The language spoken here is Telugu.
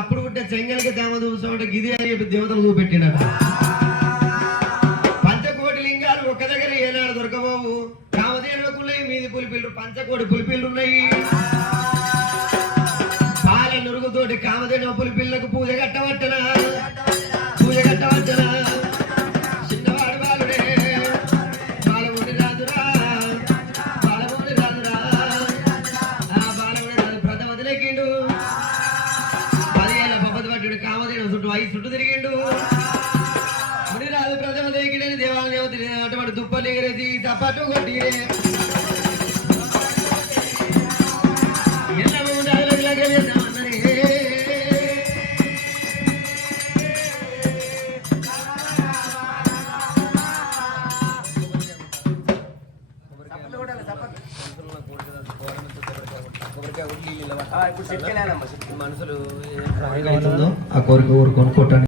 అప్పుడు పుట్టే చెంగల్కి దేవ చూసామంటే గిది అని చెప్పి దేవతలు చూపెట్టినట. పంచకోటి లింగాలు ఒక దగ్గర ఏనాడు దొరకబోవు. కామధేనుకున్నాయి మీది పులిపిల్లు, పంచకోటి పులిపిల్లు ఉన్నాయి. పాల నురుగుతోటి కామధేను పులిపిల్లకు పూజ కట్టవట్టనా, పూజ కట్టవట్టనా. చిన్నవాడు బాలుడే బాలమూడి రాజురా, బాలమూడి రాజురా. ఆ బాలమూడి రాజు ప్రథమ వదిలేకిండు. 10 ఏళ్ళ పబ్బది పట్టుడు కామధేను చుట్టూ 5 చుట్టూ తిరిగిండు. మునిరాజు ప్రథమ దేకిడని దేవాల దేవతని అటువంటి దుప్పలు ఎగిరేసి తప్పట్టు కొట్టి మనుషులు ఆ కోరిక ఊరుకొని కొట్టండి.